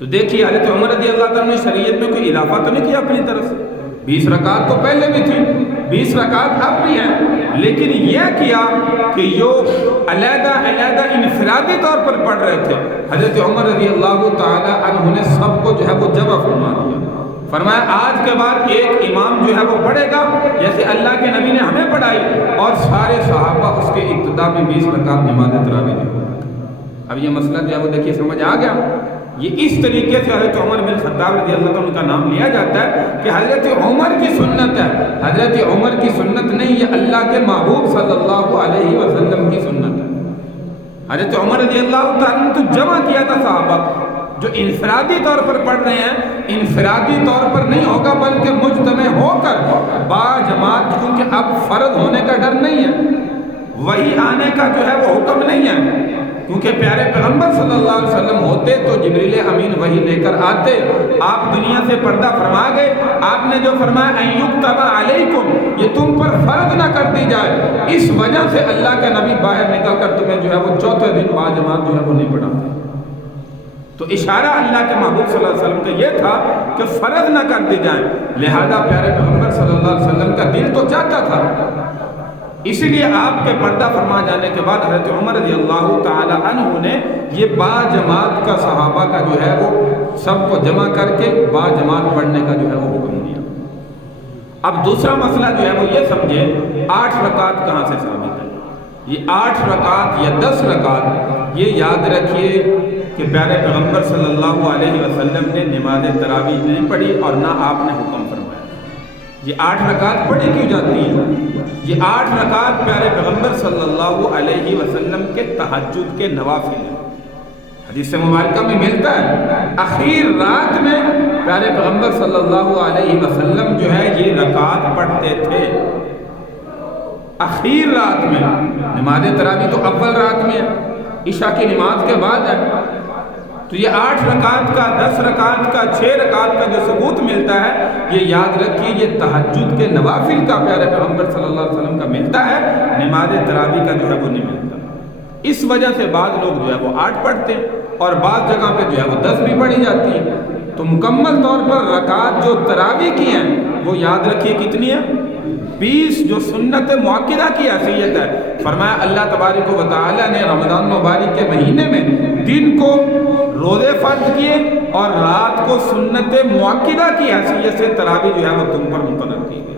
تو دیکھیے حضرت عمر رضی اللہ تعالیٰ نے شریعت میں کوئی اضافہ تو نہیں کیا اپنی طرف سے، 20 رکعت تو پہلے بھی تھی، 20 رکعت اب بھی ہیں، لیکن یہ کیا کہ جو علیحدہ انفرادی طور پر پڑھ رہے تھے، حضرت عمر رضی اللہ تعالیٰ عنہ نے سب کو جو ہے وہ جمع فرما دیا، فرمایا آج کے بعد ایک امام جو ہے وہ پڑھے گا جیسے اللہ کے نبی نے ہمیں پڑھائی، اور سارے صحابہ اس کے اقتداء میں 20 رکعت نماز تراویح جو ہے۔ اب یہ مسئلہ جو ہے وہ دیکھیے سمجھ آ گیا۔ یہ اس طریقے سے حضرت عمر بن خطاب رضی اللہ عنہ کا نام لیا جاتا ہے کہ حضرت عمر کی سنت ہے، حضرت عمر کی سنت نہیں، یہ اللہ کے محبوب صلی اللہ علیہ وسلم کی سنت ہے۔ حضرت عمر رضی اللہ تعالیٰ نے تو جمع کیا تھا صحابہ، جو انفرادی طور پر پڑھ رہے ہیں انفرادی طور پر نہیں ہوگا بلکہ مجتمع ہو کر با جماعت، کیونکہ اب فرض ہونے کا ڈر نہیں ہے، وہی آنے کا جو ہے وہ حکم نہیں ہے، کیونکہ پیارے پیغمبر صلی اللہ علیہ وسلم ہوتے تو جبریل امین وہی لے کر آتے، آپ دنیا سے پردہ فرما گئے، آپ نے جو فرمایا ان یکتب علیکم، یہ تم پر فرض نہ کر دی جائے، اس وجہ سے اللہ کے نبی باہر نکل کر تمہیں جو ہے وہ چوتھے دن با جماعت جو ہے وہ نہیں پڑھاتے۔ تو اشارہ اللہ کے محبوب صلی اللہ علیہ وسلم کا یہ تھا کہ فرض نہ کر دی جائیں، لہذا پیارے پیغمبر صلی اللہ علیہ وسلم کا دل تو چاہتا تھا، اسی لیے آپ کے پردہ فرما جانے کے بعد حضرت عمر رضی اللہ تعالی عنہ نے یہ با جماعت کا صحابہ کا جو ہے وہ سب کو جمع کر کے با جماعت پڑھنے کا جو ہے وہ حکم دیا۔ اب دوسرا مسئلہ جو ہے وہ یہ سمجھے 8 رکعت کہاں سے ثابت ہے؟ یہ 8 رکعت یا 10 رکعت، یہ یاد رکھیے کہ پیارے پیغمبر صلی اللہ علیہ وسلم نے نماز تراویح نہیں پڑھی اور نہ آپ نے حکم فرمایا۔ یہ 8 رکعت پڑھی کیوں جاتی ہیں؟ یہ 8 رکعت پیارے پیغمبر صلی اللہ علیہ وسلم کے تہجد کے نوافل ہیں، حدیث مبارکہ میں ملتا ہے اخیر رات میں پیارے پیغمبر صلی اللہ علیہ وسلم جو ہے یہ رکعت پڑھتے تھے، اخیر رات میں۔ نماز تراویح تو اول رات میں ہے، عشاء کی نماز کے بعد ہے، تو یہ 8 رکعت کا 10 رکعت کا 6 رکعت کا جو ثبوت ملتا ہے، یہ یاد رکھیے یہ تہجد کے نوافل کا پیارے پیغمبر صلی اللہ علیہ وسلم کا ملتا ہے، نماز تراویح کا جو ہے وہ نہیں ملتا۔ اس وجہ سے بعض لوگ جو ہے وہ 8 پڑھتے ہیں اور بعض جگہ پہ جو ہے وہ 10 بھی پڑھی جاتی ہے، تو مکمل طور پر رکعت جو تراویح کی ہیں وہ یاد رکھیے کتنی ہے؟ 20 جو سنت مؤکدہ کی حیثیت ہے۔ فرمایا اللہ تبارک و تعالی نے رمضان مبارک کے مہینے میں دن کو روزے فرض کیے اور رات کو سنت مؤکدہ کی حیثیت سے تراویح جو ہے وہ تم پر مقرر کی گئی۔